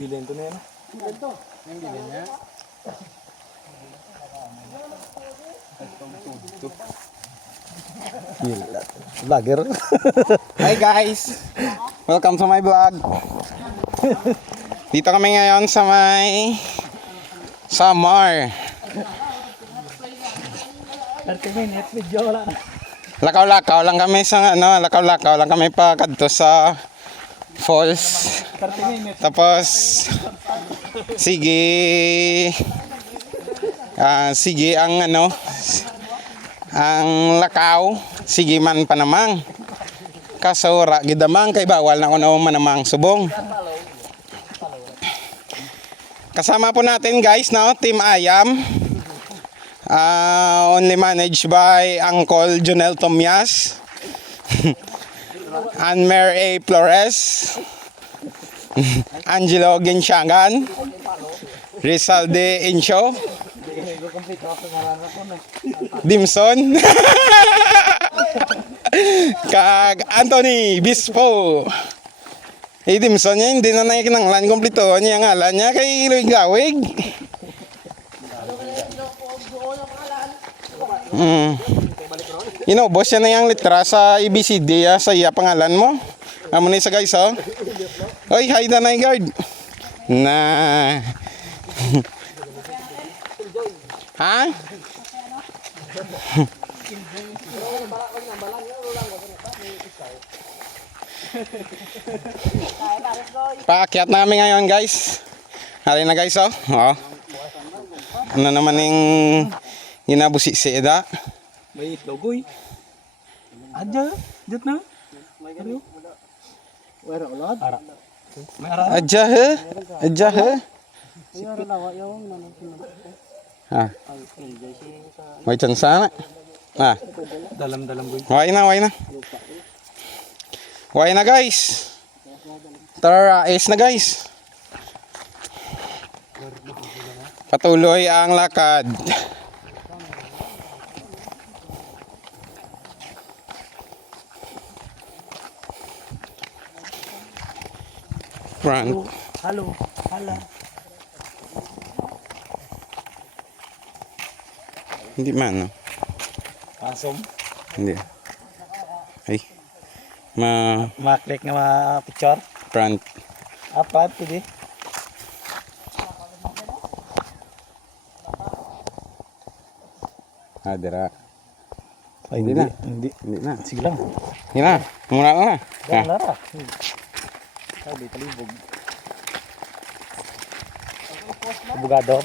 Bilhin to na yan. Ito. Yung bilhin niya. Vlogger. Hi guys! Welcome to my vlog. Dito kami ngayon sa may Samar. 30 minutes video wala na. Lakaw-lakaw lang kami sa lakaw-lakaw lang kami pa kadto sa falls. 30 minutes. Tapos sige sige ang ang lakaw, sige man panamang. Kasura gidamang kay bawal na kuno manamang subong. Kasama po natin guys Team Ayam. Only managed by Uncle Jonel Tomyas Anmer A. Flores, Angelo Genshagan, Rizal de Incho, Dimson, kag Anthony Bispo. Dimson niya hindi na nakinanglan kompleto niya ang ngalan niya kay Gawig. Inubos yan na yung litra sa ABCD sa iya pangalan mo. Amo na isa guys oh. Oy, hi Danay guard. Na. Ha? Paakyat namin ngayon guys. Halin na guys oh. Oh. Ano naman yung ginabusi si Eda? May logoy. Adya, dit na. Ano? Wala ulad. Ara. May ara. Adya he? Adya he? Siguro lawa yung Ha. May chance na. Ah. Dalam-dalam boy. Why na. Why na guys? Tara, ace na guys. Patuloy ang lakad. Front. Halo. Hala. Hindi man, no? Asom. Hindi. Ay. Ma-click na ma-picture. Front. Apat, pwede. Dira. Ay, Hindi na. Hindi. Hindi na. Sige lang. Hindi na. Muna na. Yan, Lara. Sabi, talibog. Abogado.